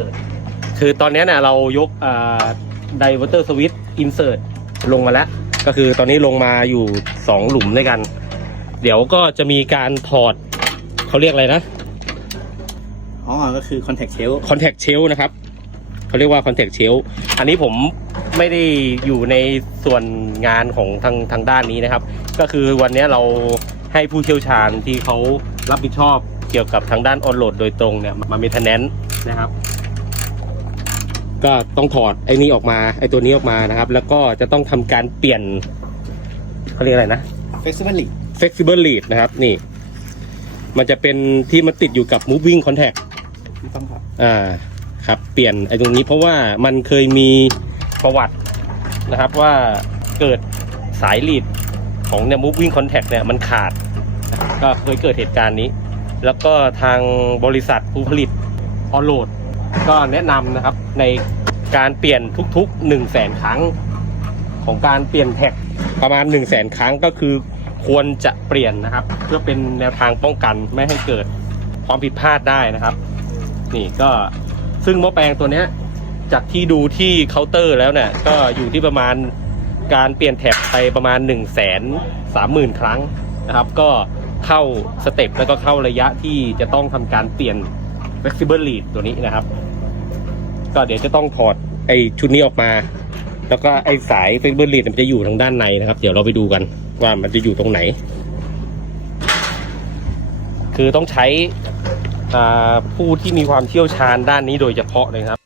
insert คือตอนนี้เนี่ยเรายกไดเวอร์เตอร์สวิตอินเสิร์ตลงมาแล้ว ก็คือตอนนี้ลงมาอยู่ 2 หลุมด้วยกัน เดี๋ยวก็จะมีการถอดเขาเรียกอะไรนะ อ๋อ ก็คือ contact shell คอนแทคเชลนะครับเขาเรียกว่าคอนแทคเชลอันนี้ผมไม่ได้อยู่ในส่วนงานของทางทางด้านนี้นะครับ ก็คือวันนี้เราให้ผู้เชี่ยวชาญที่เขารับผิดชอบเกี่ยวกับทางด้านออนโหลดโดยตรงเนี่ยมาเมนเทนแนนนะครับ ก็ต้องถอดไอ้นี้ออกมาไอ้ตัวนี้ออกมานะครับ แล้วก็จะต้องทำการเปลี่ยนเขาเรียกอะไรนะ flexible lead flexible lead นะครับนี่ มันจะเป็นที่มันติดอยู่กับ moving contact ไม่ต้องครับ อ่าครับเปลี่ยนไอ้ตรงนี้เพราะว่ามันเคยมีประวัตินะครับว่าเกิดสายลีดของเนี่ย moving contact เนี่ยมันขาดนะครับก็เคยเกิดเหตุการณ์นี้ แล้วก็ทางบริษัทผู้ผลิตออโหลด ก็แนะนำนะครับในการเปลี่ยนทุกๆ1 0 0 0 0แสนครั้ง ของการเปลี่ยนแท็กประมาณ 1 0 0 0 0แสนครั้งก็คือควรจะเปลี่ยนนะครับ เพื่อเป็นแนวทางป้องกันไม่ให้เกิดความผิดพลาดได้นะครับ นี่ก็ซึ่งหม้อแปลงตัวเนี้ยจากที่ดูที่เคาน์เตอร์แล้วเนี่ยก็อยู่ที่ประมาณการเปลี่ยนแท็บไปประมาณ1นึ่งแสนสามหมื่นครั้งนะครับ ก็เข้าสเต็ปแล้วก็เข้าระยะที่จะต้องทำการเปลี่ยน flexible lead ตัวนี้นะครับ ก็เดี๋ยวจะต้องถอดไอชุดนี้ออกมา แล้วก็ไอสาย flexible lead มันจะอยู่ทางด้านในนะครับ เดี๋ยวเราไปดูกันว่ามันจะอยู่ตรงไหน คือต้องใช้อ่าผู้ที่มีความเชี่ยวชาญด้านนี้โดยเฉพาะเลยครับ